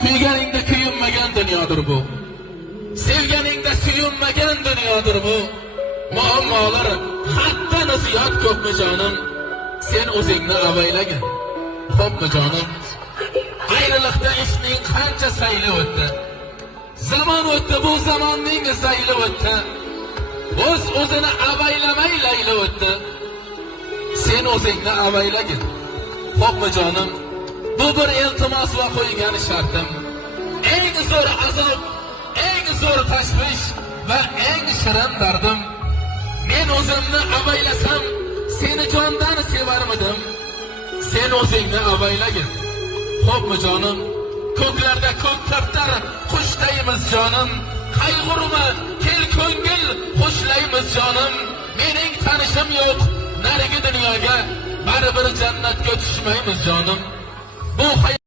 kuyganingda kuyunmagan dunyodir bu. Sevganingda suyunmagan dunyodir bu. Muammolar haddan ziyod ko'pmi jonim? Sen o'zingni avaylagin. Xo'pmi jonim? Ayriliqda ishning qancha sayli o'tdi. Zaman o'tdi, bu zamonning sayli o'tdi. O'zini avaylamay layli o'tdi. Sen o'zingni avaylagin. Xo'pmi jonim? Bu bir iltimos va qo'ygan shartim. Eng zo'r azob, eng zo'r tashvish va eng shirin dardim. Men o'zimni avaylasam, seni jondan sevarmidim. Sen o'zingni avaylagin. Xo'pmi jonim? Ko'klarda ko'k tartar qushdaymiz jonim. Qayg'urma, kel ko'ngil qo'shlaymiz jonim. Mening tanishim yo'q narigi dunyoga, baribir jannatga tushmaymiz jonim. Bu